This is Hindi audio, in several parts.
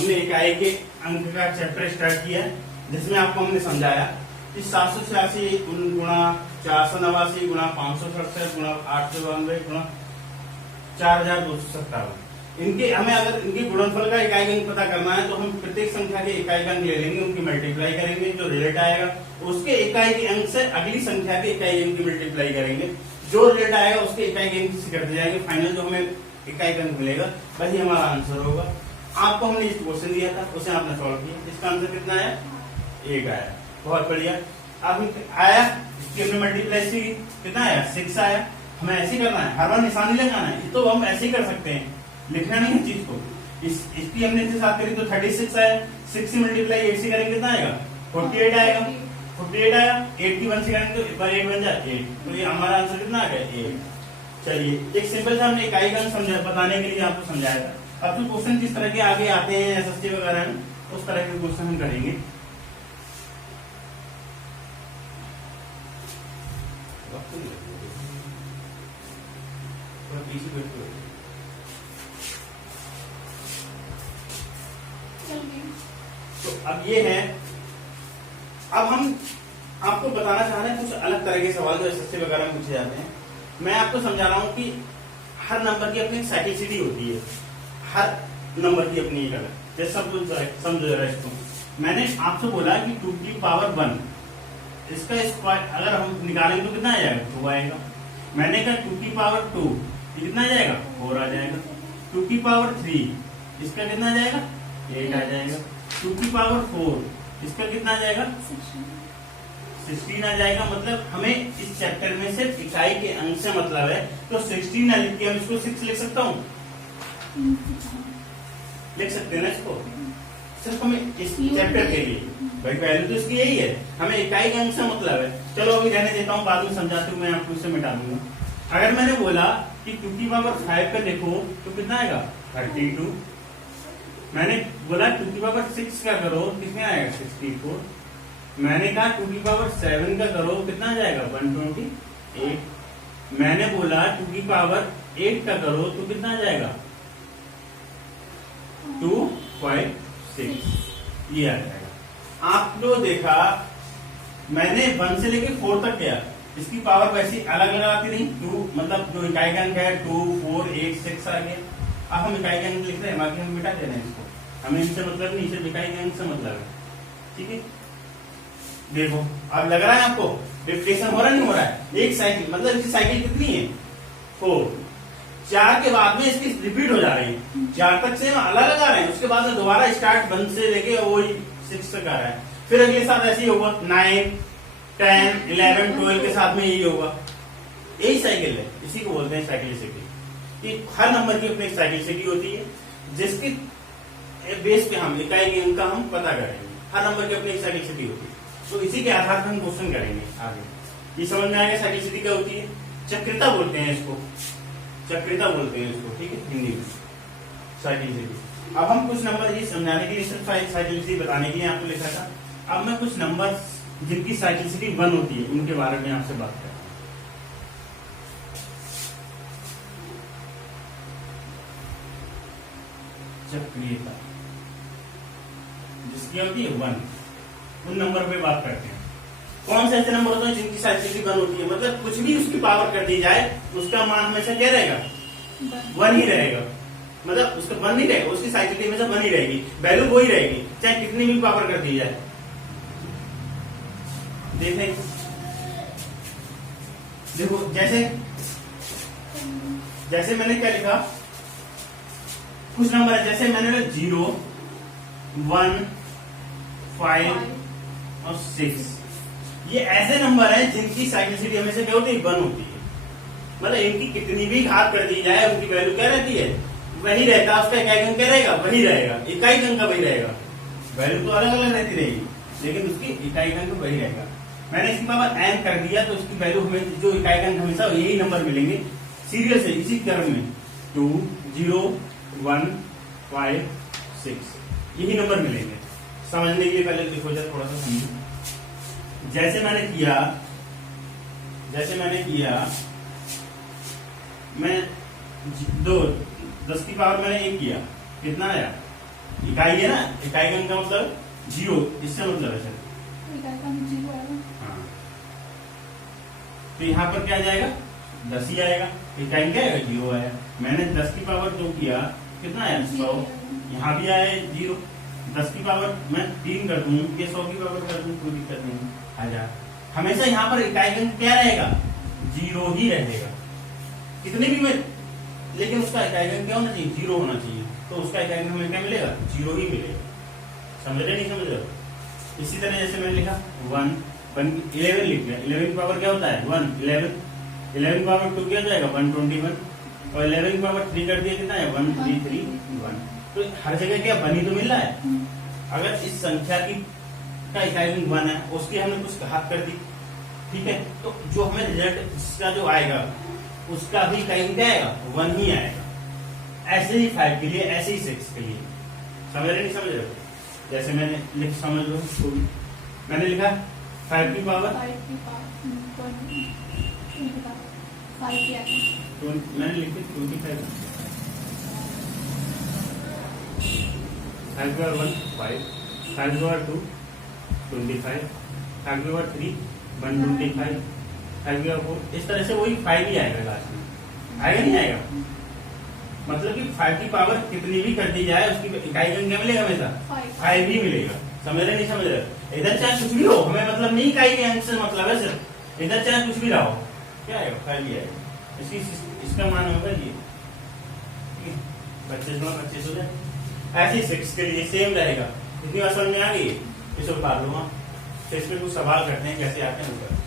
हमने इकाई के अंक का चैप्टर स्टार्ट किया जिसमें आपको हमने समझाया कि 786 गुणा 489 गुणा 567 गुणा 892 गुणा 4257 इनके हमें अगर इनके गुणनफल का इकाई अंक पता करना है तो हम प्रत्येक संख्या के इकाई अंक ले लेंगे, उनकी मल्टीप्लाई करेंगे, जो रिजल्ट आएगा उसके इकाई के अंक से अगली संख्या के इकाई अंक की मल्टीप्लाई करेंगे, जो रिजल्ट आएगा उसके इकाई के अंक से करते जाएंगे, फाइनल जो हमें इकाई का अंक मिलेगा वही हमारा आंसर होगा। आपको हमने इस क्वेश्चन दिया था, उसे आपने सॉल्व किया, इसका आंसर कितना आया? 1 आया। बहुत बढ़िया। अब आया इसकी हमने मल्टीप्लाई की, कितना आया? 6 आया। हमें ऐसे करना है, हर बार निशानी लगाना है, तो हम ऐसे ही कर सकते हैं, लिखना नहीं है चीज को। इसकी हमने इसके साथ करी तो 36 आया, 6 से मल्टीप्लाई 8 से करेंगे कितना आएगा? 48 आएगा। 48 आया, 8 की 1 से करेंगे तो 8 बन जाए 8, तो ये हमारा आंसर कितना आ गया? 8। चलिए एक सिंपल सा हमने इकाई का समझा बताने के लिए आपको समझाया था। अब तो क्वेश्चन जिस तरह के आगे आते हैं एसएसटी वगैरह में, उस तरह के क्वेश्चन हम करेंगे। तो अब ये है, अब हम आपको बताना चाह रहे हैं कुछ अलग तरह के सवाल जो एसएसटी वगैरह में पूछे जाते हैं। मैं आपको समझा रहा हूँ कि हर नंबर की अपनी साइक्लिसिटी होती है, हर नंबर की अपनी एक अलग। जैसे समझो जरा इसको, मैंने आपसे बोला कि 2 की पावर 1 इसका स्क्वायर अगर हम निकालेंगे तो कितना आ जाएगा? 2 आएगा। मैंने कहा 2 की पावर 2 ये कितना आ जाएगा? 4 आ जाएगा। 2 की पावर 3 इसका कितना आ जाएगा? 8 आ जाएगा। 2 की पावर 4 इसका कितना आ जाएगा? 16 आ जाएगा। मतलब हमें इस चैप्टर में सिर्फ इकाई के अंक से मतलब है, तो 16 ना लिख के हम इसको 6 लिख सकता हूँ, लिख सकते हैं ना इसको, सिर्फ हमें इस चैप्टर के लिए। भाई वैल्यू तो इसकी यही है, हमें इकाई के अंक से मतलब है। चलो अभी रहने देता हूँ, बाद में समझाती हूँ, मैं आपको इससे मिटा दूंगा। अगर मैंने बोला कि 2 की पावर 5 का देखो तो कितना आएगा? 32। मैंने बोला 2 की पावर 6 का करो कितना आएगा? 64। मैंने कहा 2 की पावर 7 का करो कितना आ जाएगा? 128। मैंने बोला 2 की पावर 8 का करो तो कितना आ जाएगा? 256। ये आ जाएगा। आपने देखा मैंने 1 से लेके 4 तक गया, इसकी पावर वैसे अलग अलग आती नहीं, 2 मतलब जो इकाई का अंक है 2, 4, 8, 6 आ गया। अब हम इकाई का अंक लिख रहे हैं, बाकी हम मिटा दे रहे हैं इसको, हमें इनसे मतलब नहीं, सिर्फ इकाई के अंक से मतलब है। ठीक है, देखो अब लग रहा है आपको रिप्लेसन हो रहा नहीं हो रहा है? एक साइकिल मतलब इसकी साइकिल कितनी है? 4। 4 के बाद में इसकी रिपीट हो जा रही है, 4 तक से अलग अलग आ रहे हैं, उसके बाद में दोबारा स्टार्ट 1 से लेके वही 6 तक आ रहा है। फिर अगले साथ ऐसे ही होगा 9, 10, 11, 12 के साथ में यही होगा। यही साइकिल है, इसी को बोलते हैं साइक्लिसिटी। कि हर नंबर की अपनी साइक्लिसिटी होती है, जिसके बेस पे हम इकाई के अंक का हम पता करेंगे। हर नंबर की अपनी साइक्लिसिटी होती है, तो इसी के आधार पर हम क्वेश्चन करेंगे आगे। ये समझ में आएगा साइक्लिसिटी क्या होती है? चक्रिता बोलते हैं इसको, चक्रिता बोलते हैं इसको, ठीक है, हिंदी में साइक्लिसिटी। अब हम कुछ नंबर ये समझाने के लिए सिर्फ साइक्लिसिटी बताने के लिए आपको लिखा था। अब मैं कुछ नंबर जिनकी साइक्लिसिटी 1 होती है उनके बारे में आपसे बात करता हूँ। चक्रियता जिसकी होती है 1, उन नंबर पे बात करते हैं। कौन से ऐसे नंबर होते हैं जिनकी साइक्लिसिटी 1 होती है? मतलब कुछ भी उसकी पावर कर दी जाए उसका मान हमेशा क्या रहेगा? 1 ही रहेगा। मतलब उसका 1 नहीं रहेगा, उसकी साइक्लिसिटी हमेशा 1 ही रहेगी, वैल्यू वही रहेगी चाहे कितनी भी पावर कर दी जाए। देखें, देखो जैसे मैंने क्या लिखा, कुछ नंबर है जैसे मैंने 0, 1, 5 और 6, ये ऐसे नंबर हैं जिनकी साइक्लिसिटी हमेशा क्या होती है? 1 होती है। मतलब इनकी कितनी भी घात कर दी जाए उनकी वैल्यू क्या रहती है? वही रहता है। उसका इकाई अंक क्या रहेगा? वही रहेगा, इकाई अंक का वही रहेगा। वैल्यू तो अलग अलग रहती रहेगी लेकिन उसकी इकाई अंक वही रहेगा। मैंने इसकी पावर n कर दिया तो उसकी वैल्यू हमें जो इकाई अंक हमेशा यही नंबर मिलेंगे सीरियल से, इसी क्रम में 2, 0, 1, 5, 6 यही नंबर मिलेंगे। समझने के लिए पहले देखो जरा थोड़ा सा समझो। जैसे मैंने किया मैं 10 की पावर मैंने 1 किया, कितना आया? इकाई है ना, इकाई का मतलब 0, इससे मतलब है सर। हाँ, तो यहाँ पर क्या आ जाएगा, 10 ही आएगा। इकाई क्या आएगा, 0 आया। मैंने 10 की पावर 2 किया, कितना आया, 100। यहाँ भी आया 0। 10 की पावर मैं 3 कर दूं, ये 100 की पावर कर दूं, कोई दिक्कत नहीं आ जा। हमेशा यहाँ पर इकाई अंक क्या रहेगा, 0 ही रहेगा, कितने भी में, लेकिन उसका इकाई अंक क्या होना चाहिए, 0 होना चाहिए। तो उसका इकाई अंक हमें क्या मिलेगा, 0 ही मिलेगा। समझ रहे, नहीं समझ रहे? इसी तरह जैसे मैंने लिखा 1 11 लिख लिया, 11 की पावर क्या होता है 1, 11 की पावर 2 क्या हो जाएगा 121, और 11 की पावर 3 कर दिया, कितना है 1331। तो हर जगह क्या 1 ही तो मिल रहा है। अगर इस संख्या की का इकाई अंक 1 है, उसकी हमने कुछ घात कर दी, ठीक है, तो जो हमें रिजल्ट इसका जो आएगा उसका भी इकाई अंक क्या आएगा, 1 ही आएगा। ऐसे ही 5 के लिए, ऐसे ही 6 के लिए। समझ रहे, नहीं समझ रहे? जैसे मैंने लिख, समझ लो, मैंने लिखा 5 की पावर, तो मैंने लिखी 25, 5 की पावर 1 5, 5 की पावर 2 25, 5 की पावर 3 125, 5 की पावर 4, इस तरह से वही 5 ही आएगा लास्ट में। आएगा नहीं आएगा, मतलब कि 5 की पावर कितनी भी कर दी जाए उसकी इकाई अंक क्या मिलेगा, हमेशा 5 ही मिलेगा। समझ रहे, नहीं समझ रहे? इधर चाहे कुछ भी हो, हमें मतलब नहीं इकाई के अंक से मतलब है सिर्फ, इधर चाहे कुछ भी रहा हो, क्या आएगा, 5 ही आएगा। इसका मान होगा ये 25 में 25 हो जाए। ऐसे ही 6 के लिए सेम रहेगा। इतनी बात समझ में आ गई, इसे उतार लूंगा। तो इसमें कुछ सवाल करते हैं, कैसे आते हैं ऊपर।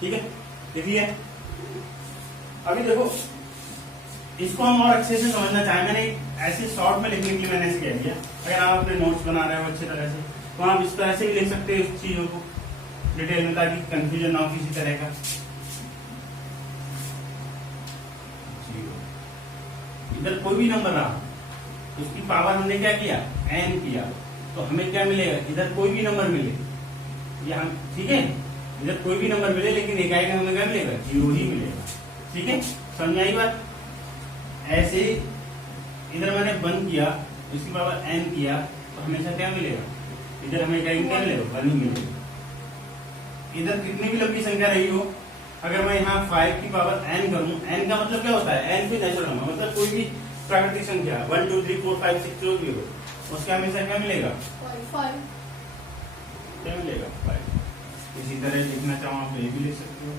ठीक है, देखिए अभी देखो, इसको हम और अच्छे से समझना चाहें, मैंने ऐसे शॉर्ट में लिखने के लिए मैंने ऐसे कह दिया। अगर आप अपने नोट्स बना रहे हो अच्छी तरह से, तो आप इस तरह से भी लिख सकते हो इस चीजों को डिटेल में, ताकि कंफ्यूजन ना हो किसी तरह का। इधर कोई भी नंबर रहा, उसकी पावर हमने क्या किया, n किया, तो हमें क्या मिलेगा, इधर कोई भी नंबर मिले, या हम, ठीक है, इधर कोई भी नंबर मिले, लेकिन इकाई का हमें क्या मिलेगा, 0 ही मिलेगा। ठीक है, समझ आई बात? ऐसे इधर मैंने 1 किया, इसकी पावर n किया, तो हमेशा क्या मिलेगा, इधर हमें इकाई क्या मिलेगा, 1 ही मिलेगा। इधर कितनी भी लंबी संख्या रही हो, अगर मैं यहाँ 5 की पावर n करूं, n का मतलब क्या होता है, n भी नेचुरल नंबर, मतलब कोई भी प्राकृतिक संख्या 1 2 3 4 5 6 जो भी हो, उसका हमेशा क्या मिलेगा, 5 क्या मिलेगा, 5। इसी तरह लिखना चाहो आप, ये भी लिख सकते हो,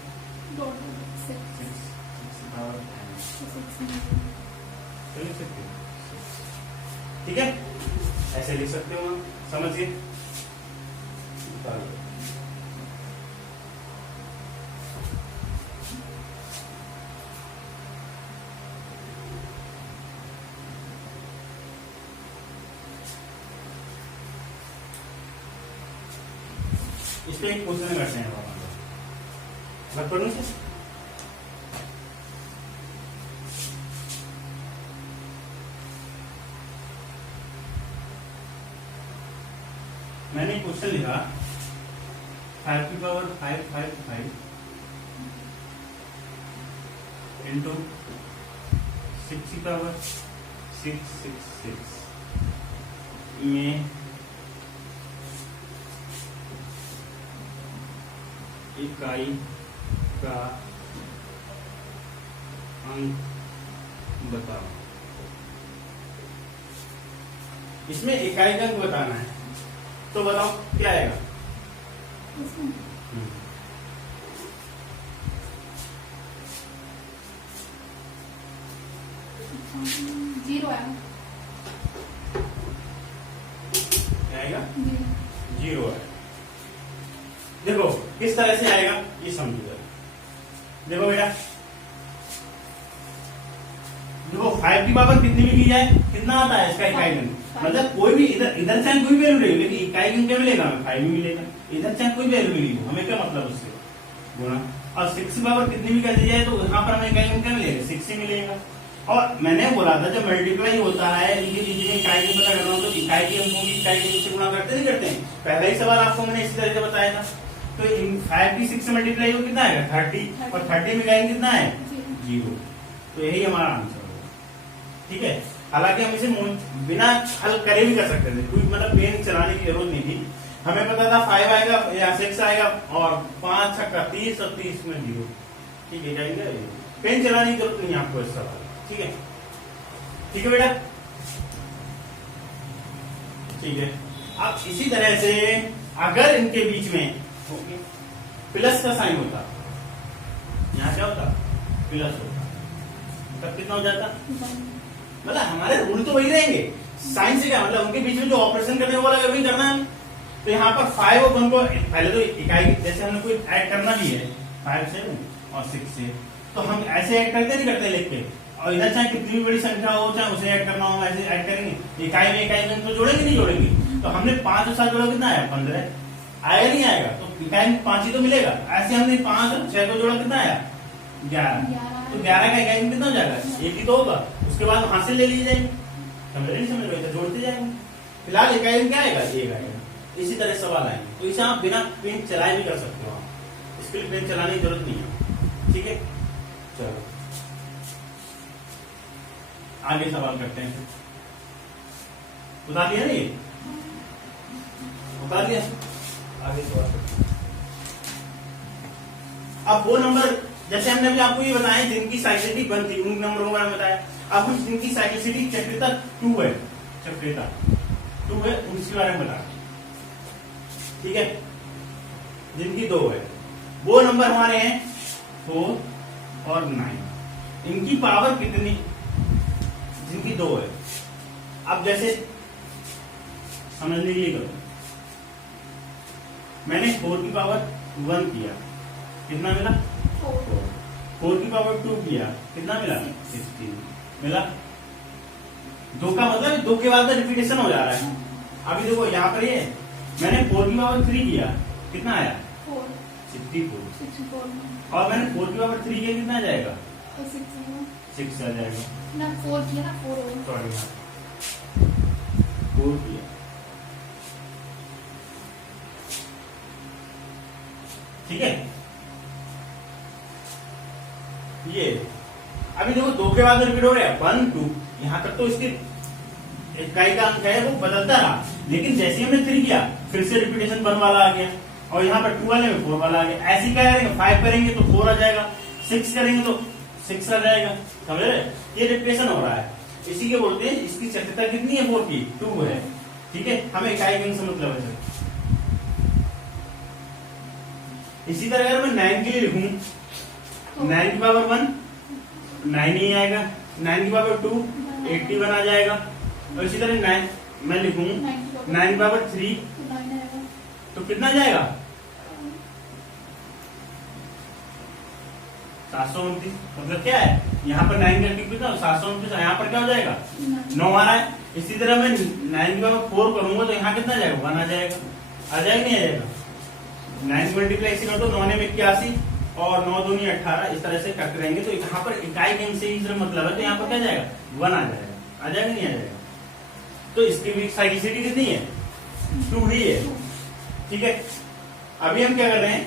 6 लिख सकते हो। ठीक है, ऐसे लिख सकते हो, समझिए। इस पे एक क्वेश्चन करते हैं बात पढ़ू से। मैंने क्वेश्चन लिखा 5 की पावर 555 इंटू 6 की पावर 666 में इकाई का अंक बताओ। इसमें इकाई का अंक बताना है, तो बताओ क्या आएगा? जीरो आएगा। क्या आएगा? जीरो है। देखो किस तरह से आएगा ये समझो। देखो बेटा, देखो 5 की पावर कितनी भी की जाए कितना आता है इसका इकाई अंक? मतलब कोई भी इधर चाहे कोई वैल्यू नहीं, लेकिन इकाई अंक क्या मिलेगा? हमें 5 भी मिलेगा। इधर चाहे कोई वैल्यू मिली हो, हमें क्या मतलब उससे गुणा। और 6 की पावर कितनी भी कर दी जाए तो यहाँ पर हमें इकाई अंक क्या मिलेगा? 6 ही मिलेगा। और मैंने बोला था जब मल्टीप्लाई होता है इनके बीच में इकाई अंक पता करना हो तो इकाई के अंकों की इकाई के अंक से गुणा करते नहीं करते हैं? पहला ही सवाल आपको मैंने इसी तरह से बताया था। तो इन 5 की 6 से मल्टीप्लाई हो कितना आएगा? 30। और 30 में इकाई कितना है? 0। तो यही हमारा आंसर होगा। ठीक है, हालांकि हम इसे बिना हल करे भी कर सकते थे, कोई मतलब पेन चलाने की जरूरत नहीं थी। हमें पता था 5 आएगा या 6 आएगा और 5 छक्का 30 और 30 में 0। ठीक है, जाएंगे पेन चलाने की जरूरत नहीं है आपको इस सवाल। ठीक है, ठीक है बेटा, ठीक है। अब इसी तरह से अगर इनके बीच में प्लस का साइन होता, यहाँ क्या होता? प्लस होता, तब कितना हो जाता? मतलब हमारे रूल तो वही रहेंगे। साइन से क्या मतलब? उनके बीच में जो ऑपरेशन करने वाला है वही करना है। तो यहाँ पर 5 और 1 को पहले तो इकाई जैसे हमने कोई ऐड करना भी है 5 से और 6 से, तो हम ऐसे ऐड करते नहीं करते लिख के। और इधर चाहे कितनी भी बड़ी संख्या हो चाहे उसे ऐड करना हो ऐसे ऐड करेंगे। इकाई में इकाई में तो जोड़ेंगे नहीं जोड़ेंगे। तो हमने 5 और 7 जोड़ा कितना आया? 15 आएगा नहीं आएगा? तो इकाई में 5 ही तो मिलेगा। ऐसे हमने 5 और 6 को जोड़ा कितना आया? 11। तो 11 का इकाई में कितना हो जाएगा? 1 ही तो होगा। उसके बाद वहां से ले लिए जाएंगे। समझ रहे? समझ रहे? जोड़ते जाएंगे। फिलहाल इकाई में क्या आएगा? 1 आएगा। इसी तरह सवाल आएंगे। तो इसे आप बिना पेन चलाए भी कर सकते हो। आप इसके लिए पेन चलाने की जरूरत नहीं है। ठीक है, चलो आगे सवाल करते हैं। उतार लिया नहीं? उतार लिया। आगे सवाल करते हैं। अब वो नंबर जैसे हमने अभी आपको ये बताया जिनकी साइक्लिसिटी 1 थी उन नंबरों के बारे में बताया। अब हम जिनकी साइक्लिसिटी चक्रिता 2 है, चक्रिता 2 है उसके बारे में बता। ठीक है, जिनकी 2 है वो नंबर हमारे हैं 4 और 9। इनकी पावर कितनी? जिनकी 2 है। अब जैसे समझने के लिए करो, मैंने 4 की पावर 1 किया, कितना मिला? 4 की पावर 2 किया, कितना मिला? 16 मिला। 2 का मतलब 2 के बाद रिपीटेशन हो जा रहा है। अभी देखो यहाँ पर ये मैंने 4 की पावर 3 किया, कितना आया? 64। और मैंने 4 की पावर 3 किया, कितना आ जाएगा? 6 आ जाएगा ना। 4 किया ना, 4 सॉरी 4 किया। ठीक है, ये अभी देखो 2 के बाद रिपीट हो रहा है 1 2, यहां तक तो इसके इकाई का अंक है वो बदलता रहा। लेकिन जैसे हमने 3 किया फिर से रिपीटेशन 1 वाला आ गया और यहाँ पर 2 वाले में 4 वाला आ गया। ऐसे क्या करेंगे? 5 करेंगे तो 4 आ जाएगा, 6 करेंगे तो 6 आ जाएगा। समझ रहे? ये रिपीटेशन हो रहा है। इसी के बोलते हैं इसकी चक्रिता कितनी है? 4 की 2 है। ठीक है, हमें इकाई अंक से मतलब है। इसी तरह अगर मैं 9 के लिए लिखूं, 9 की पावर 1 9 ही आएगा, 9 की पावर 2 81 आ जाएगा। और इसी तरह 9 मैं लिखूं 9 की पावर 3 तो कितना जाएगा? 729। मतलब क्या है? यहाँ पर 9 का कितना? 729। यहाँ पर क्या हो जाएगा? 9 आ रहा है। इसी तरह मैं 9 की पावर 4 करूंगा तो यहाँ कितना जाएगा? 1 आ जाएगा। आ जाएगा नहीं आ जाएगा? 9 मल्टीप्लाई इसी कर दो, 9 में 81 और 9 दूनी 18, इस तरह से करते रहेंगे। तो यहाँ पर इकाई के अंक से ही सिर्फ मतलब है, तो यहाँ पर क्या जाएगा? 1 आ जाएगा। आ जाएगा नहीं आ जाएगा? तो इसकी भी साइक्लिसिटी कितनी है? 2 ही है। ठीक है, अभी हम क्या कर रहे हैं?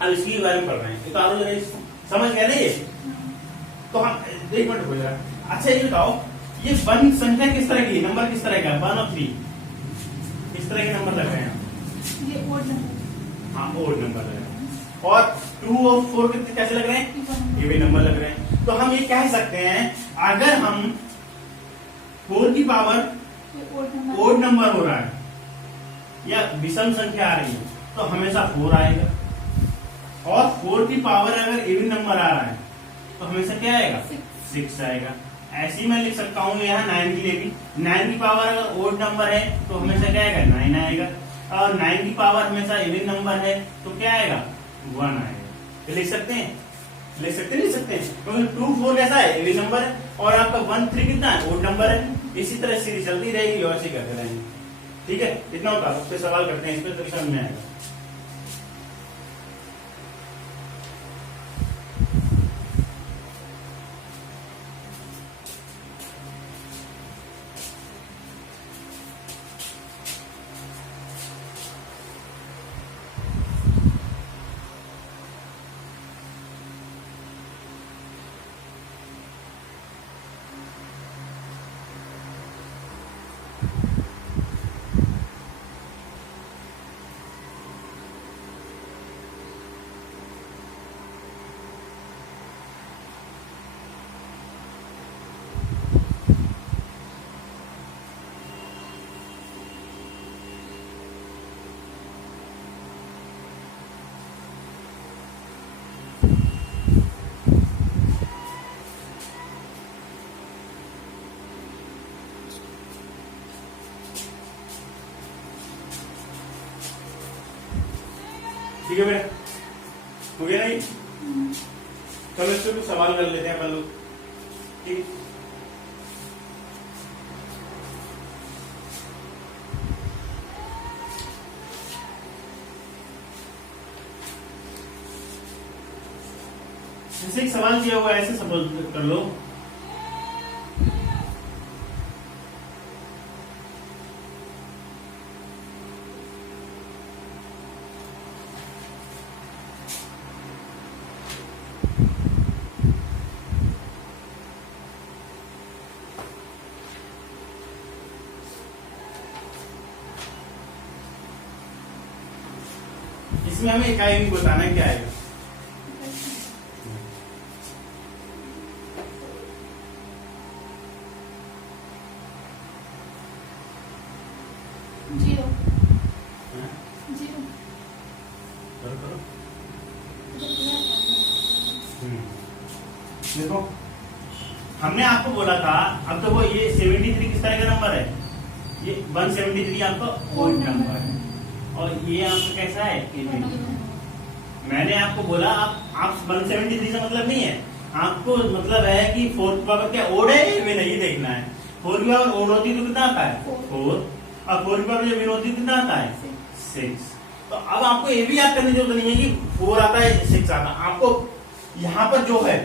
अब इसके बारे में पढ़ रहे हैं। उतारो जरा इसको, समझ गया ना ये? तो हम 1 मिनट हो जाएगा। अच्छा ये बताओ, ये वन संख्या किस तरह की, नंबर किस तरह का, 1 और 3 इस तरह के नंबर लग रहे हैं। ये ओड नंबर। हाँ ओड नंबर लग रहे हैं। और 2 और 4 कितने कैसे लग रहे हैं, इवन नंबर लग रहे हैं। तो हम ये कह सकते हैं अगर हम 4 की पावर ओड नंबर हो रहा है या विषम संख्या आ रही है तो हमेशा 4 आएगा, और 4 की पावर अगर इवन नंबर आ रहा है तो हमेशा क्या आएगा, 6 आएगा। ऐसे ही मैं लिख सकता हूँ यहाँ 9 के लिए भी, 9 की पावर अगर ओड नंबर है तो हमेशा क्या आएगा, 9 आएगा, और 9 की पावर हमेशा इवन नंबर है तो क्या आएगा, 1 आएगा। तो लिख सकते हैं, लिख सकते हैं क्योंकि 2 4 कैसा है, इवन नंबर है, और आपका 1 3 कितना है, ओड नंबर है। इसी तरह सीरीज चलती रहेगी और ऐसे करते रहेंगे। ठीक है, इतना होता है। उस पर सवाल करते हैं, इस पर तो समझ में आएगा। ठीक है बेटा, हो गया नहीं? चलो इससे कुछ सवाल कर लेते हैं अपन लोग। ठीक, जैसे एक सवाल किया हुआ है, ऐसे सपोज कर लो, इसमें हमें इकाई भी बताना है क्या आएगा। जीरो। हाँ? जीरो। करो करो। तो देखो हमने आपको बोला था, अब तो वो ये 73 किस तरह का नंबर है, ये 173 आपका ओड नंबर है, और ये आपका कैसा है, मैंने आपको बोला आप 173 से मतलब नहीं है, आपको मतलब है कि 4 की पावर क्या ओड है इवन है, ये देखना है। 4 की पावर ओड होती तो कितना आता है, 4, और 4 की पावर जब इवन होती तो कितना आता है, 6। तो अब आपको ये भी याद करने की जरूरत नहीं है कि 4 आता है 6 आता है, आपको यहाँ पर जो है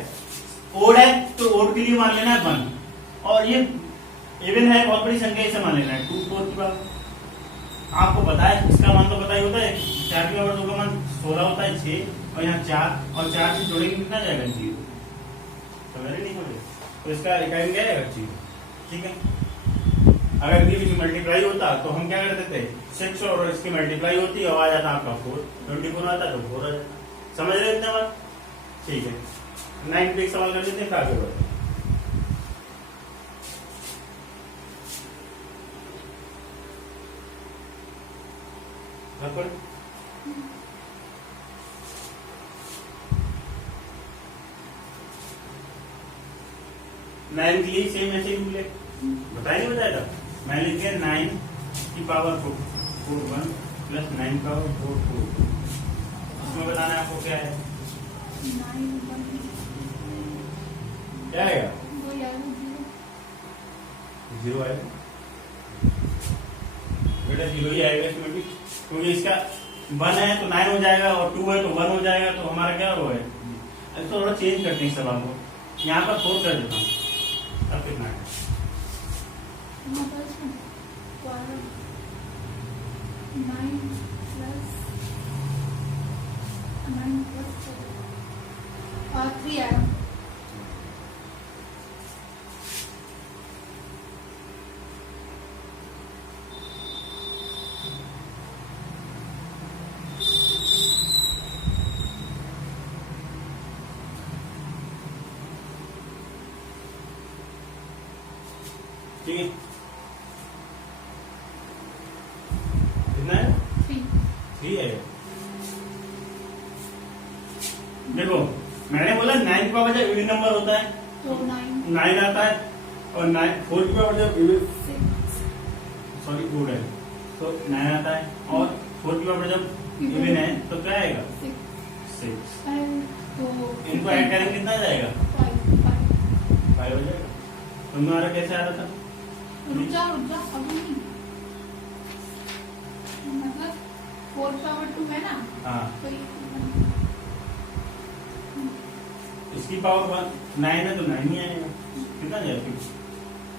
ओड है तो ओड के लिए मान लेना है 1, और ये इवन है बहुत बड़ी संख्या, इसे मान लेना है 2 4 की पावर। आपको पता है इसका मान तो पता ही होता है, 4 की पावर 2 का मान 16 होता है, 6 और यहाँ 4 और 4 से जोड़ेंगे कितना जाएगा, 0। समझ नहीं समझे, तो इसका इकाई क्या आएगा, 0। ठीक है, अगर इनके बीच मल्टीप्लाई होता तो हम क्या कर देते, 6 और इसकी मल्टीप्लाई होती और आ जाता आपका 4, 24 आता तो 4 आ जाता। समझ रहे इतना बात? ठीक है, 9 पे एक सवाल कर लेते हैं, आगे बढ़ते हैं। नाइन के लिए सेम ऐसे ही मिले, बताया नहीं बताया था, मैं लिख दिया 9 की पावर 4 1 प्लस 9 का पावर 4 2। इसमें बताना है आपको क्या है, क्या आएगा, 0 आएगा बेटा, 0 ही आएगा इसमें भी, क्योंकि इसका 1 है तो 9 हो जाएगा और 2 है तो 1 हो जाएगा, तो हमारा क्या हो है। अब थोड़ा चेंज करते हैं सवाल को, यहाँ पर 4 कर देता हूँ, अब कितना है, 3 आया। 3 है। देखो मैंने बोला 9 की पावर जब इवन नंबर होता है तो 9 9 आता है, और 9 4 की पावर जब इवन 6 सॉरी गुड है तो 9 आता है, और 4 की पावर जब इवन है तो क्या आएगा 6 6। तो इनको ऐड करेंगे कितना आ जाएगा 5 5 हो जाएगा। तो तुम्हारा कैसे आ रहा था? रुक जा अभी नहीं, मतलब 4 पावर 2 है ना, हाँ तो इसकी पावर 9 है तो 9 ही आएगा। कितना जाएगा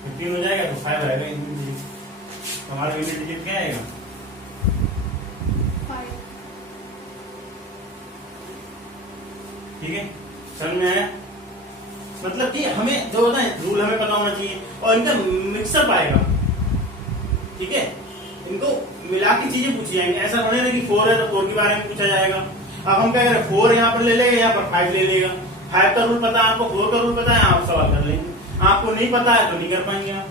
15 हो जाएगा तो 5 आएगा यूनिट डिजिट। हमारा यूनिट डिजिट क्या आएगा 5। ठीक है, समझ में आया? मतलब कि हमें जो होता है रूल हमें पता होना चाहिए, और इनका मिक्सअप आएगा। ठीक है, इनको मिला के चीजें पूछी जाएंगी। ऐसा थोड़ी ना कि 4 है तो 4 के बारे में पूछा जाएगा। अब हम क्या करें, 4 यहाँ पर ले लेगा, यहाँ पर 5 ले लेगा। 5 का रूल पता है आपको, 4 का रूल पता है, आप सवाल कर लेंगे। आपको नहीं पता है तो नहीं कर पाएंगे आप।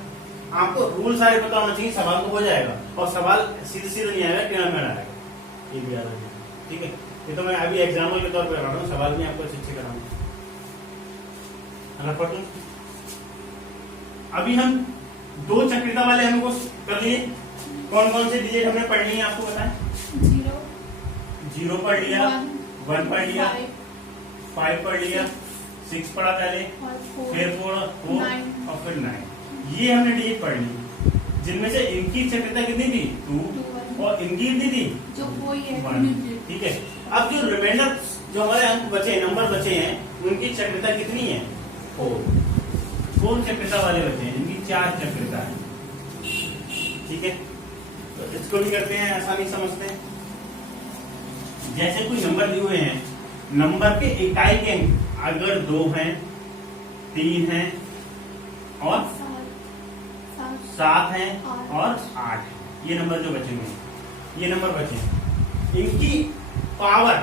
आपको रूल सारे पता होना चाहिए, सवाल तो हो जाएगा, और सवाल सीधे सीधे नहीं आएगा, टेढ़ा मेढ़ा आएगा। ये भी याद रखिए। ठीक है, ये तो मैं अभी एग्जाम्पल के तौर पर करा रहा हूँ, सवाल भी आपको अच्छे कराऊंगा। अभी हम 2 चक्रिता वाले हमको कर लिए। कौन कौन से डिजिट हमने पढ़ लिए आपको बताएं? 0 पढ़ लिया, 1 पढ़ लिया, 5 पढ़ लिया, 6 पढ़ा पहले, फिर 4 और फिर 9। ये हमने डिजिट पढ़ ली, जिनमें से इनकी चक्रिता कितनी थी 2, और इनकी कितनी थी जो कोई है 1। ठीक है, अब जो रिमाइंडर जो हमारे अंक बचे, नंबर बचे हैं, उनकी चक्रिता कितनी है 4 चक्रिता वाले बचे हैं, इनकी 4 चक्रिता है। ठीक है, तो इसको भी करते हैं, आसानी समझते हैं। जैसे कोई नंबर दिए हुए हैं, नंबर के इकाई के अंक अगर 2 हैं, 3 हैं और 7 हैं और 8 हैं, ये नंबर जो बचे हुए हैं, ये नंबर बचे हैं, इनकी पावर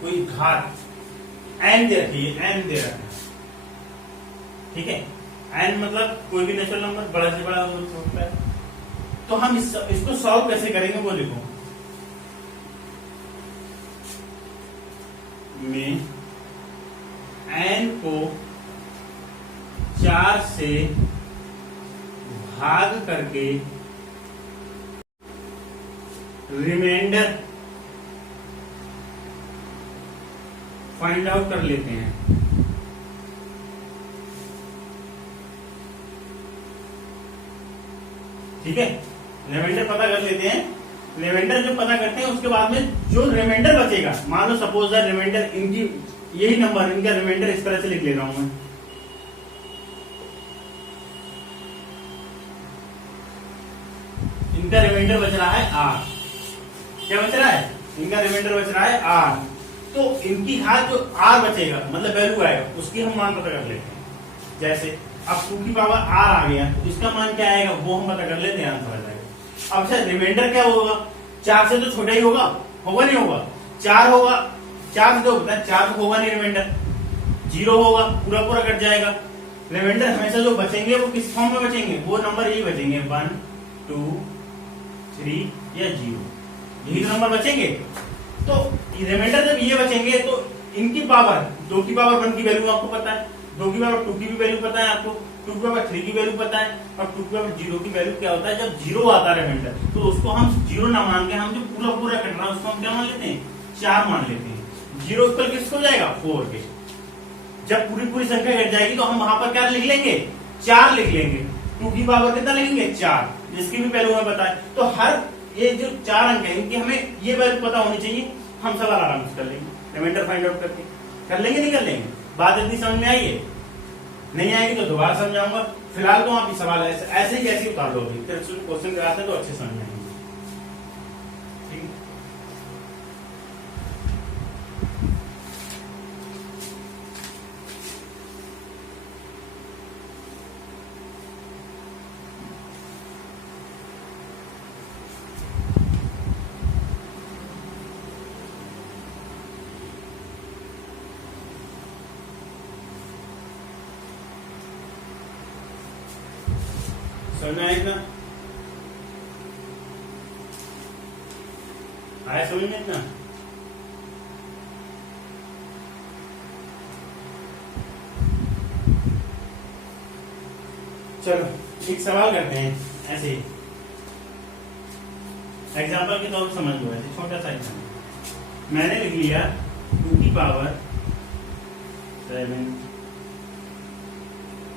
कोई घात n दे रखी है, n दे रखा है। ठीक है, n मतलब कोई भी नेचुरल नंबर, बड़ा से बड़ा होता है। तो हम इसको सॉल्व कैसे करेंगे वो लिखो। में n को 4 से भाग करके रिमाइंडर फाइंड आउट कर लेते हैं। ठीक है, रिमाइंडर पता कर लेते हैं। रिमाइंडर जब पता करते हैं उसके बाद में जो रिमाइंडर बचेगा, मान लो सपोज दैट रिमाइंडर इनकी यही नंबर, इनका रिमाइंडर इस तरह से लिख ले रहा हूं मैं। इनका रिमाइंडर बच रहा है r। क्या बच रहा है? इनका रिमाइंडर बच रहा है r। तो इनकी घात जो r बचेगा, मतलब वैल्यू आएगा, उसकी हम मान पता कर लेते हैं। जैसे अब 2 की पावर r आ गया, तो इसका मान क्या आएगा वो हम पता कर लेते हैं, आंसर आ जाएगा। अब सर रिमाइंडर क्या होगा? 4 से तो छोटा ही होगा नहीं होगा? 4 होगा, 4 से तो होता है, 4 तो होगा नहीं रिमाइंडर, 0 होगा, पूरा पूरा कट जाएगा। रिमाइंडर हमेशा जो बचेंगे वो किस फॉर्म में बचेंगे? वो नंबर यही बचेंगे, 1 2 3 या 0, यही तो नंबर बचेंगे। तो रिमाइंडर जब ये बचेंगे तो इनकी पावर 2 की पावर 1 की वैल्यू आपको पता है, 2 की पावर 2 की भी वैल्यू पता है आपको, 2 की पावर 3 की वैल्यू पता है, और 2 की पावर 0 की वैल्यू क्या होता है? जब 0 आता है रिमाइंडर, तो उसको हम 0 ना मान के हम जो पूरा पूरा कट रहा है उसको हम क्या मान लेते हैं? 4 मान लेते हैं। 0 इक्वल किसको हो जाएगा? 4 के। जब पूरी पूरी संख्या घट जाएगी तो हम वहां पर क्या लिख लेंगे? 4 लिख लेंगे। 2 की पावर कितना लिखेंगे? 4, जिसकी भी वैल्यू हमें पता है। तो हर ये जो 4 अंक है इनकी हमें ये वैल्यू पता होनी चाहिए, हम सवाल आराम से कर लेंगे, रिमाइंडर फाइंड आउट करके। कर लेंगे नहीं कर लेंगे? बात इतनी समझ में आई है? नहीं आएगी तो दोबारा समझाऊंगा। फिलहाल तो आप ये सवाल ऐसे ही कैसे उतार लोगे, फिर क्वेश्चन कराते हैं तो अच्छे समझ में आएंगे। ठीक है, समझ में आएगा? आया समझ में इतना? चलो एक सवाल करते हैं ऐसे ही, एग्जाम्पल के तौर पर समझ लो। ऐसे छोटा सा एग्जाम्पल मैंने लिख लिया 2 की पावर 7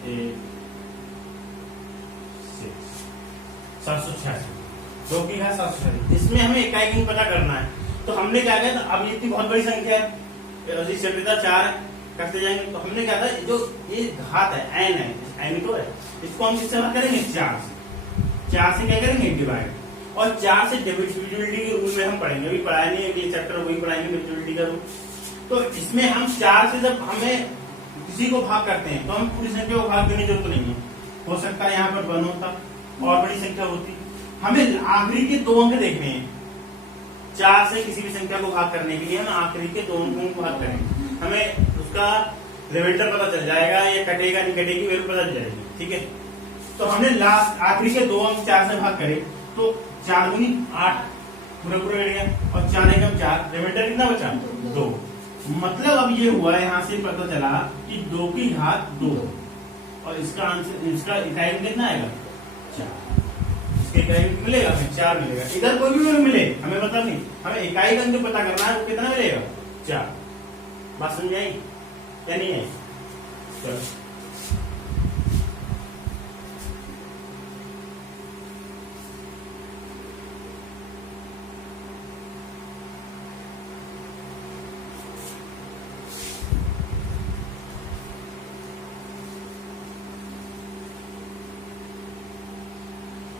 8 6 786, 2 की घात 786। इसमें हमें इकाई गुण पता करना है। तो हमने क्या किया था, अब ये इतनी बहुत बड़ी संख्या है, जटिलता 4 करते जाएंगे। तो हमने क्या था, जो ये घात है n है, n तो है, इसको हम किससे भाग करेंगे? 4 से। 4 से क्या करेंगे? डिवाइड। और 4 से डिविजिबिलिटी के रूल में हम पढ़ेंगे, अभी पढ़ाया नहीं है, अगले चैप्टर वही पढ़ाएंगे डिविजिबिलिटी का रूल। तो इसमें हम 4 से जब हमें किसी को भाग करते हैं तो हम पूरी संख्या को भाग देने की जरूरत नहीं है। हो सकता है यहाँ पर 1 होता और बड़ी संख्या होती। हमें आखिरी के 2 अंक देखने हैं। 4 से किसी भी संख्या को भाग करने के लिए हम आखिरी के 2 अंकों को भाग करेंगे, हमें उसका रिमाइंडर पता चल जाएगा, ये कटेगा नहीं कटेगी वैल्यू पता चल जाएगी। ठीक है, तो हमने लास्ट आखिरी के 2 अंक 4 से भाग करे तो 4 दूनी 8 पूरा पूरा कट गया, और 4 एकम 4, रिमाइंडर कितना बचा? 2। मतलब अब ये हुआ, यहाँ से पता चला कि 2 की घात 2, और इसका आंसर, इसका इकाई में कितना आएगा? 4। इसके इकाई में मिलेगा, फिर 4 मिलेगा। इधर कोई भी मिले हमें मतलब नहीं, हमें इकाई का जो पता करना है वो कितना मिलेगा? 4। बात समझ आई या नहीं आई? चलो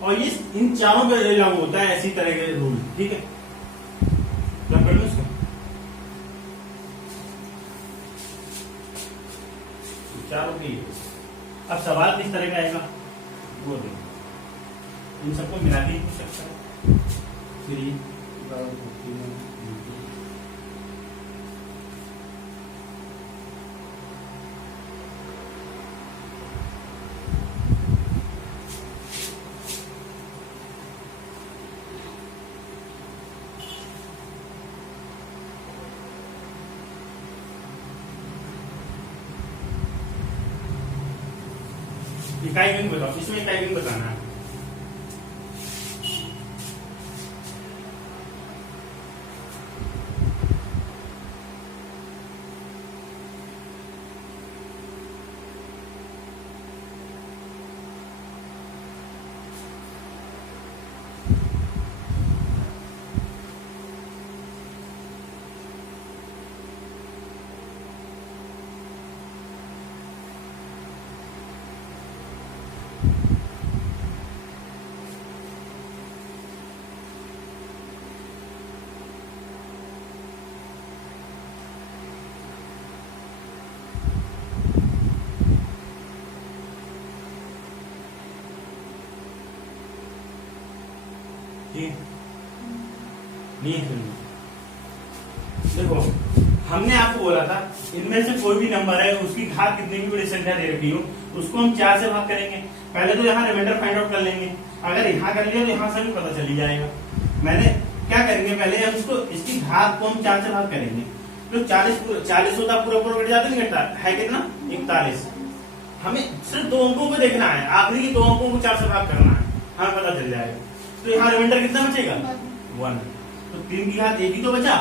और ये इन चारों पे लागू होता है ऐसी तरह के रूल। ठीक है, रब कर लो इसको। चारों के अब सवाल किस तरह का आएगा वो देखो, इन सबको मिला के पूछ सकता है। 3 इकाई गुण बताओ, इसमें इकाई गुण बताना है। देखो हमने आपको बोला था इनमें से कोई भी नंबर है उसकी घात कितनी भी बड़ी संख्या दे रखी हो उसको हम 4 से भाग करेंगे। पहले तो यहाँ रिमाइंडर फाइंड आउट कर लेंगे, अगर यहाँ कर लिया तो यहाँ से भी पता चली जाएगा। मैंने क्या करेंगे, पहले हम इसको, इसकी घात को हम 4 से भाग करेंगे। तो 40 होता पूरा पूरा कट जाता नहीं, कटता है कितना? 41। हमें सिर्फ 2 अंकों को देखना है, आखिरी के 2 अंकों को 4 से भाग करना है, हमें पता चल जाएगा। तो यहाँ रिमाइंडर कितना बचेगा? 1। तो 3 की घात 1 ही तो बचा।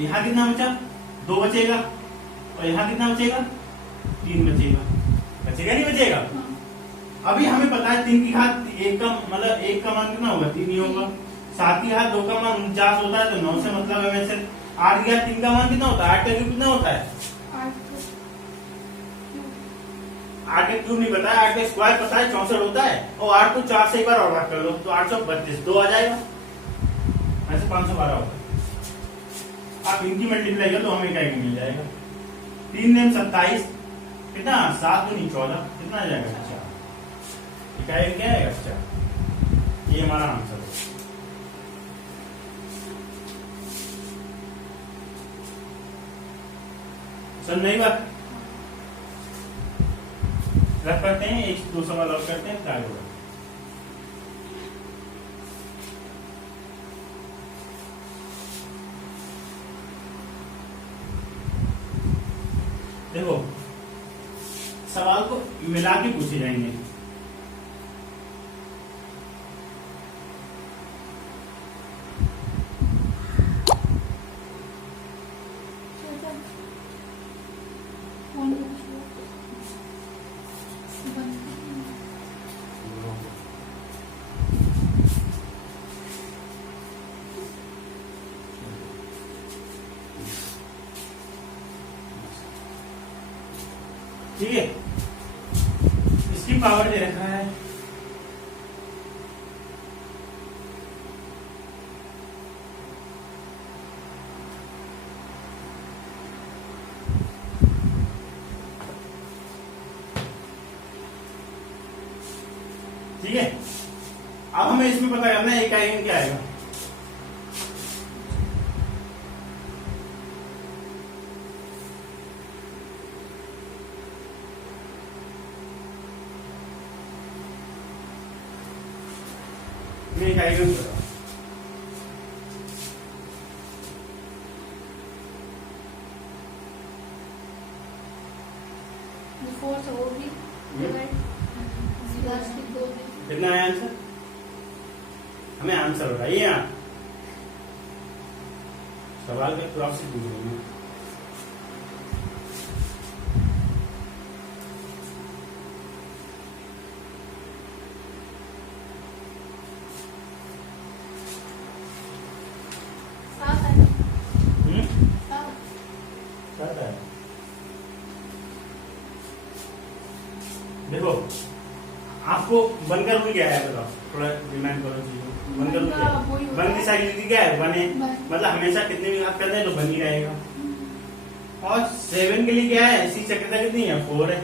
यहाँ कितना बचा? 2 बचेगा। और यहाँ कितना बचेगा? 3 बचेगा। बचेगा नहीं बचेगा? अभी हमें पता है 3 की घात 1 का मतलब 1 का मान कितना होगा? 3 ही होगा। 7 की घात 2 का मान 49 होता है, तो 9 से मतलब है वैसे। 8 की घात 3 का मान कितना होता है? 8 का क्यूब कितना होता है? 8 का क्यूब नहीं पता है, 8 का स्क्वायर पता है 64 होता है। और 8 को 4 से एक बार और भाग कर लो तो 832, 2 आ जाएगा, ऐसे 512 होगा। आप इनकी मल्टीप्लाई कर तो हमें इकाई मिल जाएगा। 3 दिन 27 कितना? 7 दूनी 14, कितना आ जाएगा? 4। इकाई क्या आएगा? 4। ये हमारा आंसर है। समझ नहीं बात? रख करते हैं, 1-2 सवाल और करते हैं, क्या होगा। देखो सवाल को मिला के पूछे जाएंगे। फोन बंद ठीक है, इसकी पावर दे रखा है ठीक है। अब हमें इसमें पता करना है इकाई में क्या आएगा। ये इकाई में क्या होगा? फोर से वो भी लास्ट दो में कितना है आंसर? हमें आंसर बताइए यहाँ। सवाल का क्रॉस से पूछ रही हूँ। सात है हम्म? सात सात है। देखो आपको बनकर रूल क्या है बताओ, थोड़ा रिमाइंड करो चीजों। बनकर रूल क्या है? बन की साइड क्या है? बने मतलब हमेशा कितने भी बात करते हैं तो बन ही रहेगा। और 7 के लिए क्या है? इसकी चक्रता कितनी है? 4 है।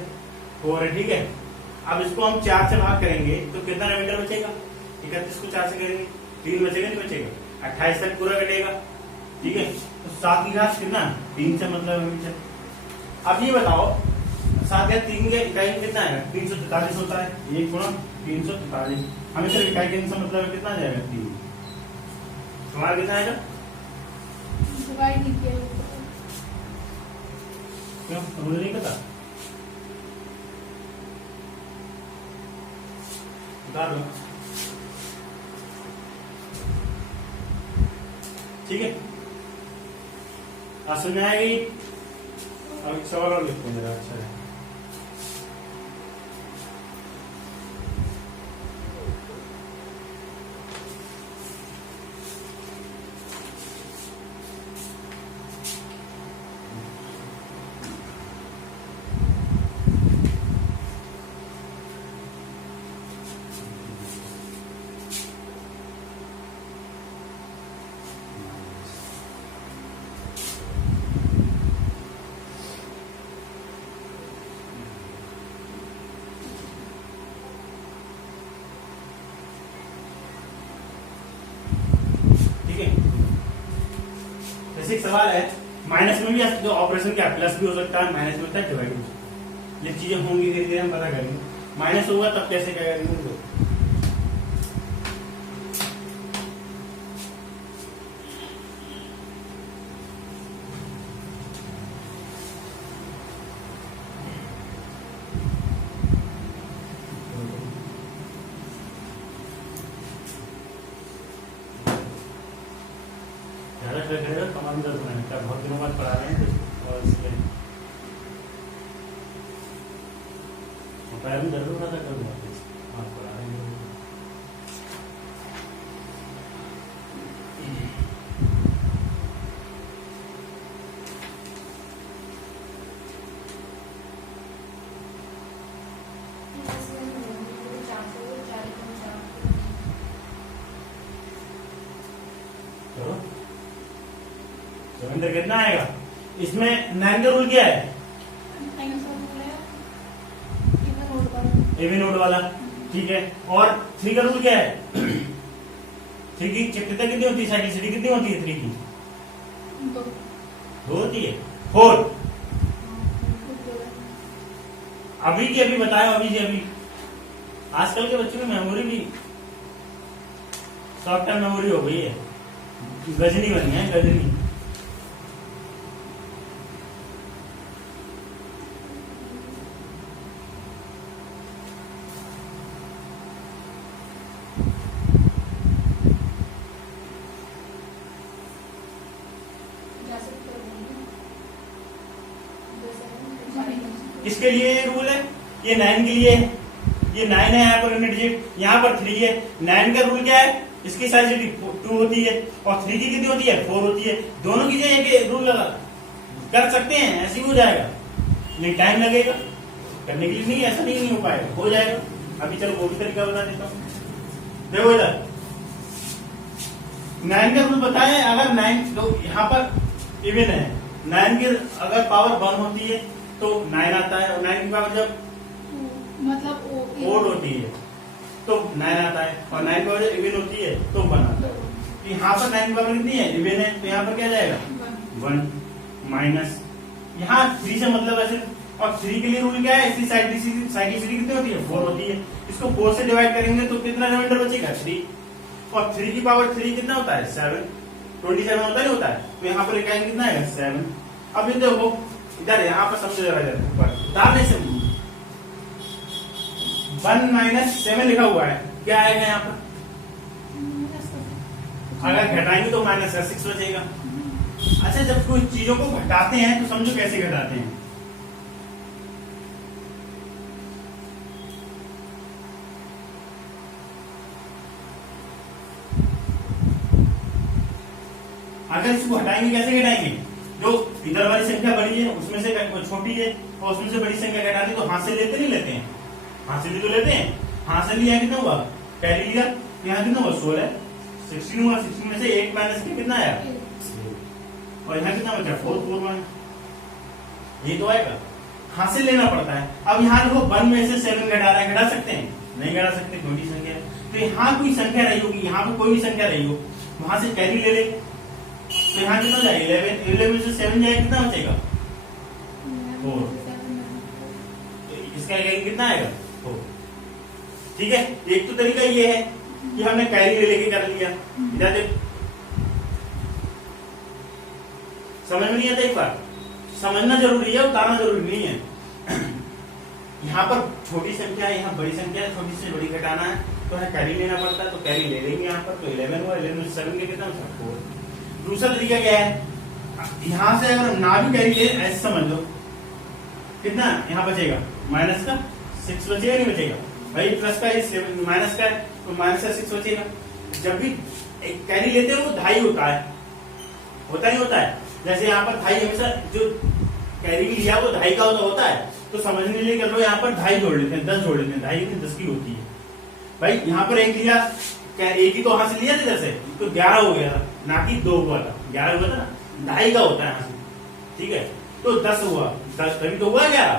4 है, ठीक है। अब इसको हम 4 से भाग करेंगे तो कितना रिमाइंडर बचेगा? 31 को 4 से करेंगे 3 बचेगा, नहीं बचेगा? 28 तक पूरा कटेगा, ठीक है। तो 7 की घात कितना? 3 से मतलब हमेशा। अब ये बताओ 7 या 3 के इकाई में कितना आएगा? 343 होता है। 1 गुणा 343 हमें सिर्फ इकाई के अंश मतलब कितना आ जाएगा? 3। तुम्हारा कितना आएगा? डिवाइड नहीं किया क्यों? मुझे नहीं पता, बता दो, ठीक है। आज समझ में आएगी। अब एक सवाल और लिखते हैं जरा, अच्छा है। ठीक है, जैसे एक सवाल है माइनस में भी जो ऑपरेशन क्या प्लस भी हो सकता है, माइनस में होता है, डिवाइड भी हो सकता है। ये चीजें होंगी धीरे धीरे हम पता करेंगे। माइनस होगा तब कैसे क्या करेंगे तो। ज्यादा ट्राई करेगा कमाल दर्द बनाने का, बहुत दिनों बाद पढ़ा रहे हैं तो और इसलिए पैर में दर्द होता था कल आप पढ़ा रहे हैं। तो रविंद्र कितना आएगा? इसमें 9 का रूल क्या है? ए बी नोट वाला, ठीक है। और 3 का रूल क्या है? 3 की चक्रिता कितनी होती है? साइक्लिसिटी कितनी होती है? 3 की 2 होती है। 4 अभी की अभी बताया, अभी की अभी। आजकल के बच्चों में मेमोरी भी शॉर्ट टर्म मेमोरी हो गई है, गजनी बनी है, गजनी। किसके लिए ये रूल है? ये 9 के लिए है। ये 9 है यहाँ पर यूनिट डिजिट, यहाँ पर 3 है। 9 का रूल क्या है? इसकी साइज 2 होती है और 3 की कितनी होती है? 4 होती है। दोनों की जगह रूल लगा कर सकते हैं, ऐसे ही हो जाएगा, लेकिन टाइम लगेगा करने के लिए। नहीं, ऐसा नहीं हो पाएगा, हो जाएगा। अभी चलो वो भी तरीका बता देता हूँ। देखो इधर 9 का रूल बताएं। अगर 9 तो यहाँ पर इवन है, 9 की अगर पावर 1 होती है तो 9 आता है, और 9 की पावर जब मतलब 4 होती है तो 9 आता है, और 9 की पावर जब इवन होती है तो 1 आता है। तो यहाँ पर 9 की पावर कितनी है? इवन है, तो यहाँ पर क्या जाएगा? 1 माइनस यहाँ 3 से मतलब ऐसे। और 3 के लिए रूल क्या है? इसकी साइक्लिसिटी कितनी होती है? 4 होती है। इसको 4 से डिवाइड करेंगे तो कितना रिमाइंडर बचेगा? 3। और 3 की पावर 3 कितना होता है? 7। 27 होता नहीं होता है, तो यहाँ पर इकाई कितना है? 7। अब ये देखो इधर यहाँ पर समझो जरा डालने से 1 माइनस 7 लिखा हुआ है, क्या आएगा यहाँ पर? अगर घटाएंगे तो माइनस 6 बचेगा। अच्छा, जब कोई चीजों को घटाते हैं तो समझो कैसे घटाते हैं। अगर इसको हटाएंगे कैसे घटाएंगे? जो इधर वाली संख्या बड़ी है उसमें से छोटी है और उसमें से बड़ी संख्या घटाते तो हाथ से लेते नहीं लेते हैं? हाथ से भी तो लेते हैं। हाथ से लिया कितना हुआ? कैरी लिया, यहाँ कितना हुआ? 16। 16 हुआ। 16 में से 1 माइनस कितना आया? और यहाँ कितना बचा? 4 माइनस, ये तो आएगा। हाथ से लेना पड़ता है। अब यहाँ देखो 1 में से 7 घटा रहा है, घटा सकते हैं? नहीं घटा सकते, छोटी संख्या है। तो यहाँ कोई संख्या रही होगी, यहाँ पे कोई भी संख्या रही हो, वहां से कैरी ले ले तो यहाँ कितना जाएगा? 11 में से 7 जाएगा, कितना बचेगा? 4। इसका कैरी कितना आएगा? 4। ठीक है, एक तो तरीका ये है कि हमने कैरी ले लेके कर लिया। इधर देख, समझ में नहीं आता? एक बार समझना जरूरी है, उतारना जरूरी नहीं है। यहाँ पर छोटी संख्या है, यहाँ बड़ी संख्या है, छोटी से बड़ी घटाना है तो है कैरी लेना पड़ता है, तो कैरी ले लेंगे यहाँ पर। तो 11 हुआ, 11 में 7 के कितना? 4। दूसरा तरीका क्या है? यहां से अगर ना भी कैरी ले, ऐसे समझ लो कितना यहाँ बचेगा? माइनस का 6 बचेगा, नहीं बचेगा भाई? प्लस का ये माइनस का है तो माइनस का 6 बचेगा। जब भी एक कैरी लेते हो वो 2.5 होता है, होता नहीं होता है? जैसे यहाँ पर 2.5 हमेशा जो कैरी लिया वो 2.5 का होता है, तो समझने के लिए कर लो यहाँ पर 2.5 जोड़ लेते हैं, 10 जोड़ लेते हैं। 2.5 10 की होती है भाई। यहाँ पर 1 लिया, क्या 1 ही तो वहां से लिया था जैसे, तो 11 हो गया, ना कि 2 हुआ था। 11 हुआ था ना, 2.5 का होता है यहाँ से, ठीक है? तो 10 हुआ, 10 तभी तो हुआ 11।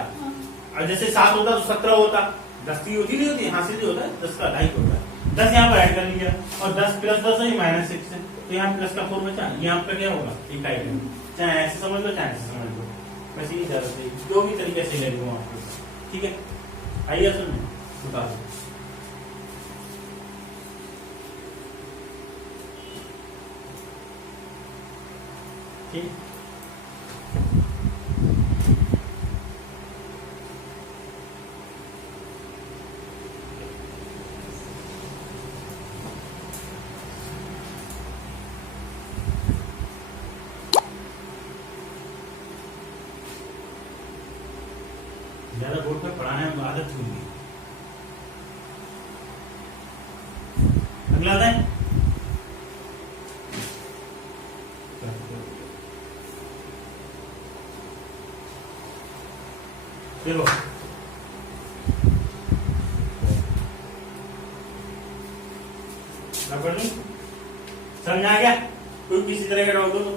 और जैसे 7 होता तो 17 होता। 10 की होती नहीं होती, यहाँ से जो होता है 10 का 2.5 होता है। 10 यहाँ पर ऐड कर लिया और 10 प्लस 10 है माइनस 6 है, तो यहाँ प्लस का 4 बचा। यहाँ पर क्या होगा? इकाई में, चाहे ऐसे समझ लो चाहे ऐसे समझ लो, वैसे ही ज्यादा सही, जो भी तरीके से ले लूँ आपको। ठीक है, आइए सुन बता दो। ठीक, ज्यादा बोर्ड पे पढ़ाने में आदत छूट गई। अगला आता है चलो, समझ आ गया? कोई किसी तरह का डाउट हो तो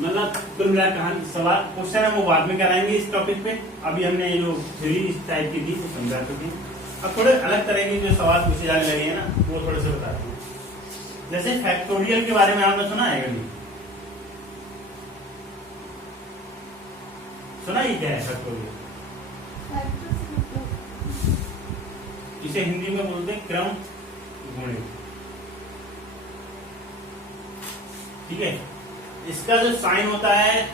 मतलब कुल मिला कहानी सवाल क्वेश्चन है वो बाद में कराएंगे इस टॉपिक पे। अभी हमने जो थ्योरी इस टाइप की थी वो समझा चुके हैं। अब थोड़े अलग तरह के जो सवाल पूछे जाने लगे हैं ना, वो थोड़े से बताते हैं। जैसे फैक्टोरियल के बारे में आपने सुना है कभी? सुना ही क्या है फैक्टोरियल? इसे हिंदी में बोलते हैं क्रम गुणित। ठीक है, इसका जो साइन होता है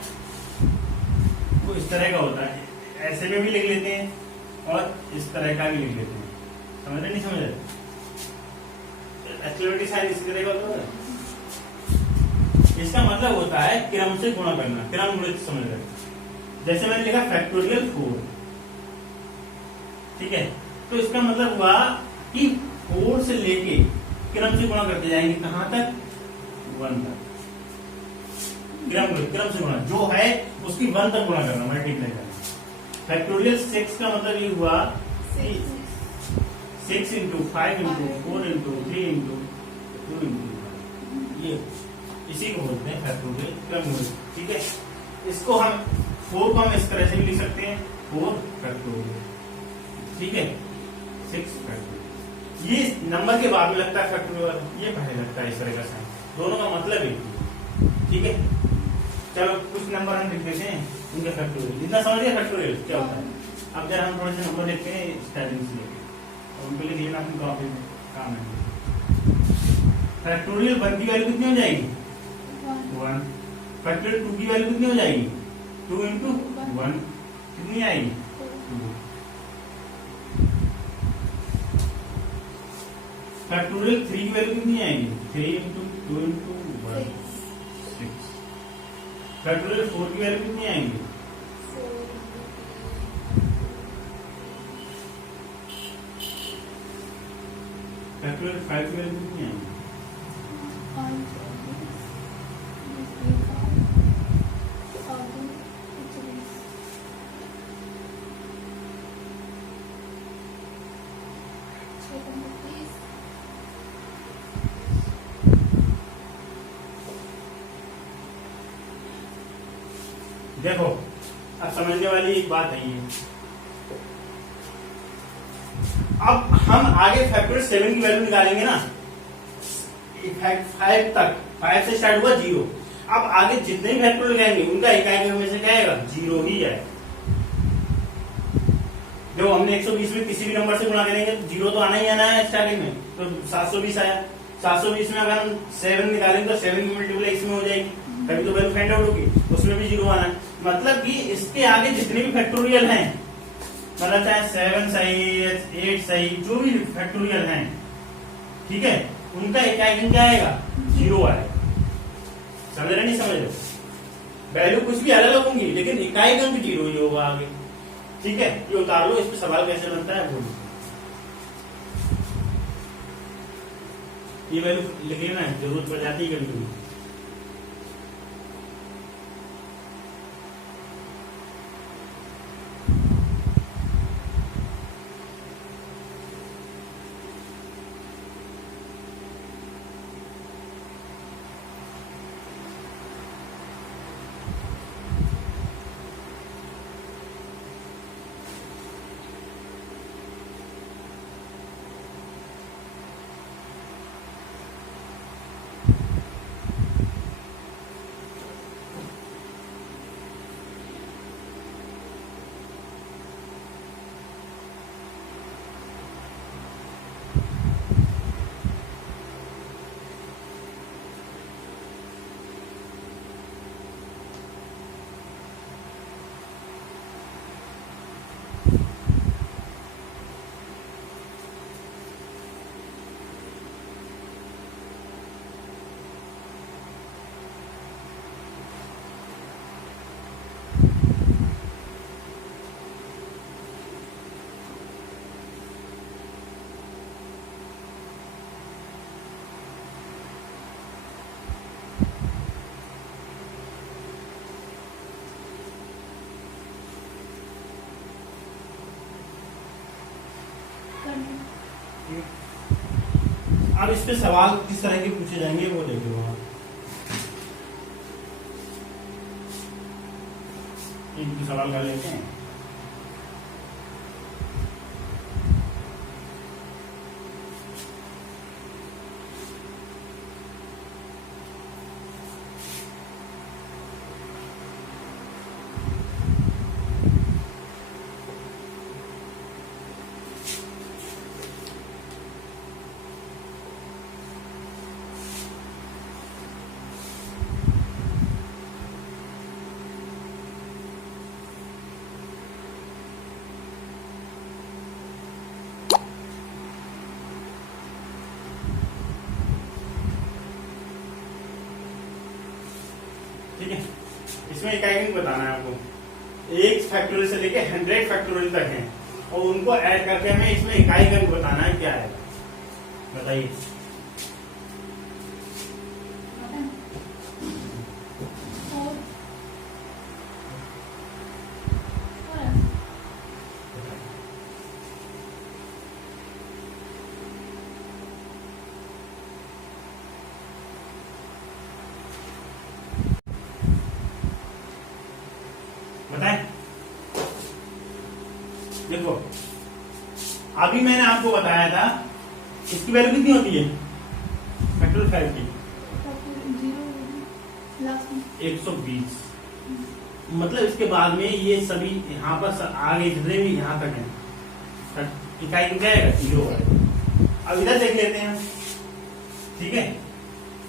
वो इस तरह का होता है, ऐसे में भी लिख लेते हैं और इस तरह का भी लिख लेते हैं। समझ रहे नहीं समझ रहे? एक्सक्लेमेटरी साइन इसी तरह का होता है। इसका मतलब होता है क्रम से गुणा करना, क्रम गुणित समझ रहे। जैसे मैंने लिखा फैक्टोरियल 4, ठीक है, तो इसका मतलब हुआ कि 4 से लेके क्रम से गुणा करते जाएंगे, कहां तक? 1 तक। क्रम से गुणा जो है उसकी 1 तक गुणा करना, मल्टीप्लाई करना। फैक्टोरियल 6 का मतलब ये हुआ 6 into 5 into 4 into 3 into 2 into, ये इसी को बोलते हैं फैक्टोरियल क्रम गुणित, ठीक है। इसको हम 4 को हम इस तरह से भी लिख सकते हैं, 4 फैक्टोरियल, ठीक है, 6 फैक्टोरियल। ये नंबर के बाद में लगता है फैक्टोरियल, ये पहले लगता है इस तरह का साइन, दोनों का मतलब एक ही, ठीक है। चलो कुछ नंबर हम लिख देते हैं उनके फैक्टोरियल, जितना समझ गया फैक्टोरियल क्या होता है। अब जरा हम थोड़े से नंबर लिखते हैं स्टार्टिंग से, और उनको लिख लेना अपनी कॉपी में, काम है। फैक्टोरियल 1 की वैल्यू कितनी हो जाएगी? 1। फैक्टोरियल 2 की वैल्यू कितनी हो जाएगी? 2 इंटू 1 कितनी आएगी? 2। फैक्टोरियल 3 की वैल्यू कितनी आएगी? 3 इंटू 2 इंटू 1 6। फैक्टोरियल 4 की वैल्यू कितनी आएंगी? 4। फैक्टोरियल 5 की वैल्यू कितनी आएंगी? 5। देखो अब समझने वाली एक बात है ये। अब हम आगे फैक्टोरियल 7 की वैल्यू निकालेंगे ना, 5 तक, 5 से स्टार्ट हुआ 0। अब आगे जितने भी फैक्टोरियल लगाएंगे उनका इकाई में से क्या आएगा? 0 ही है। जो हमने 120 में किसी भी नंबर से गुणा करेंगे 0 तो आना ही आना है स्टार्टिंग में, तो 720 आया। 720 में अगर हम 7 निकालेंगे तो 7 की मल्टीप्लाई इसमें हो जाएगी, तभी तो वैल्यू फाइंड आउट होगी, उसमें भी 0 आना है। मतलब कि इसके आगे जितने भी फैक्टोरियल हैं, मतलब चाहे 7 सही 8 सही जो भी फैक्टोरियल हैं, ठीक है, उनका इकाई क्या आएगा? 0 आएगा। समझ रहे नहीं समझ रहे? वैल्यू कुछ भी अलग होंगी लेकिन इकाई का 0 ही होगा आगे, ठीक है। ये उतार लो, इस पे सवाल कैसे बनता है बोलो। ये वैल्यू लिख लेना है, जरूरत पड़ जाती है कभी कभी। अब इस पे सवाल किस तरह के पूछे जाएंगे वो देख लो आप। इनकी सवाल कर लेते हैं। ठीक है, इसमें इकाई अंक बताना है आपको। 1 फैक्टोरियल से लेके 100 फैक्टोरियल तक है और उनको ऐड करके हमें इसमें इकाई अंक बताना है क्या है, बताइए। बताएं, देखो अभी मैंने आपको बताया था इसकी वैल्यू कितनी होती है फैक्टोरियल 5 की, 120। मतलब इसके बाद में ये सभी यहाँ पर आगे जितने भी यहाँ तक है इकाई में क्या आएगा, 0 आएगा। अब इधर देख लेते हैं, ठीक है,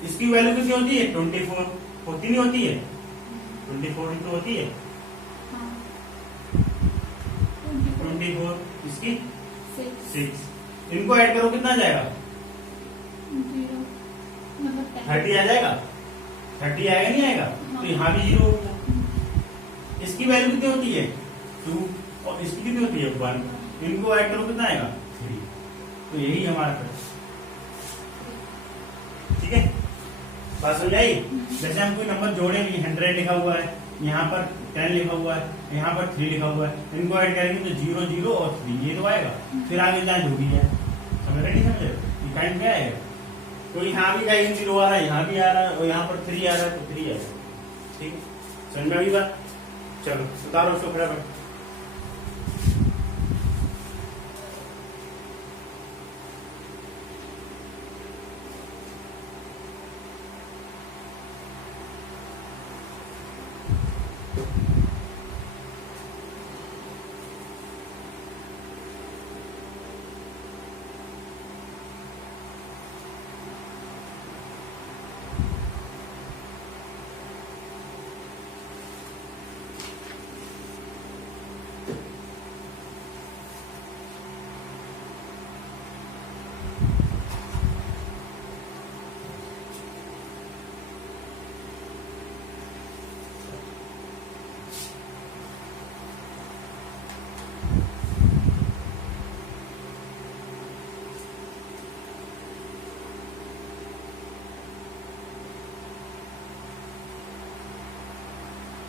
इसकी वैल्यू कितनी होती है, 24 होती नहीं होती है, 24 तो होती है, 24 इसकी 6, इनको ऐड करो कितना जाएगा, 30 आ जाएगा, 30 आएगा नहीं आएगा, तो यहाँ भी 0 होगा। इसकी वैल्यू कितनी होती है 2 और इसकी कितनी होती है 1, इनको ऐड करो कितना आएगा 3, तो यही हमारा प्रश्न, ठीक है, बात समझ आई। जैसे हम कोई नंबर जोड़े भी 100 लिखा हुआ है, यहाँ पर 10 लिखा हुआ है, यहाँ पर 3 लिखा हुआ है, इनको ऐड करेंगे तो 0 0 और 3 ये तो आएगा, फिर आगे जहाँ जो भी है, समझ रहे नहीं समझ रहे, टाइम क्या आएगा, तो यहाँ भी कहीं 0 आ रहा है, यहाँ भी आ रहा है और यहाँ पर 3 आ रहा है तो 3 आएगा, ठीक है, समझ में अभी बात। चलो उतारो उसको फटाफट।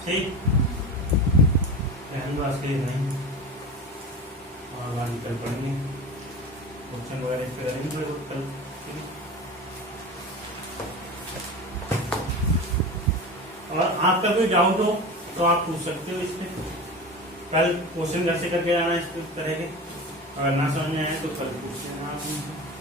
ठीक, क्लास के लिए नहीं और वहाँ निकल पड़ेंगे, क्वेश्चन वगैरह इस पे करेंगे कल, और आपका कोई डाउट हो तो आप पूछ सकते हो इस पे, कल क्वेश्चन कैसे करके जाना है इस तरह के, अगर ना समझ में आए तो कल पूछ लेना आप।